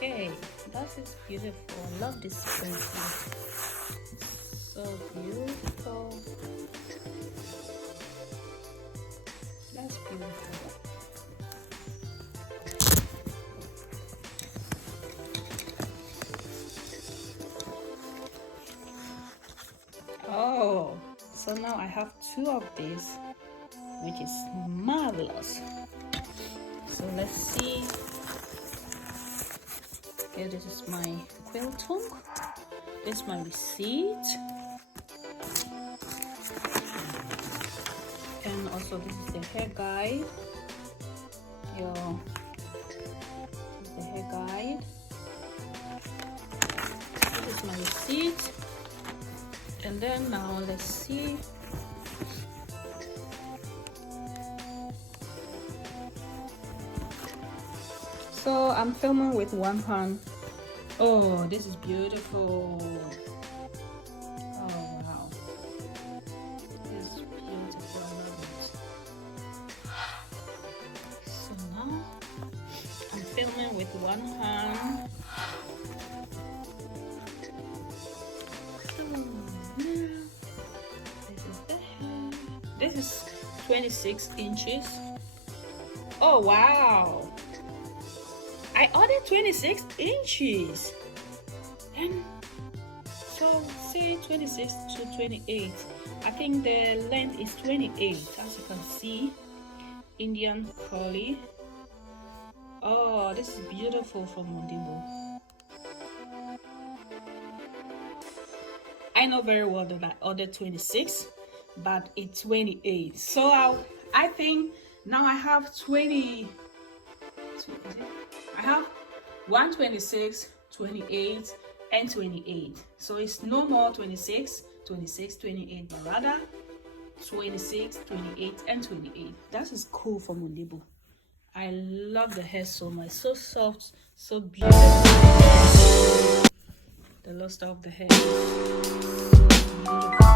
Okay, that is beautiful. I love this sequence. So beautiful. That's beautiful. Oh, so now I have two of these, which is marvelous. So let's see. Okay, this is my quiltung. This is my receipt. And also this is the hair guide. This is the hair guide. This is my receipt. And then now let's see. So I'm filming with one hand. Oh, this is beautiful. Oh wow, this is beautiful. I love it. So now I'm filming with one hand. This is the hair. This is 26 inches. Oh wow, I ordered 26 inches, and so say 26 to 28. I think the length is 28, as you can see. Indian curly. Oh, this is beautiful from ONDIBU. I know very well that I ordered 26, but it's 28. So I think now I have 20. I have 126, 28, and 28. So it's no more 26, 26, 28, but rather 26, 28, and 28. That is cool from ONDIBU. I love the hair so much. So soft, so beautiful. The luster of the hair. Beautiful.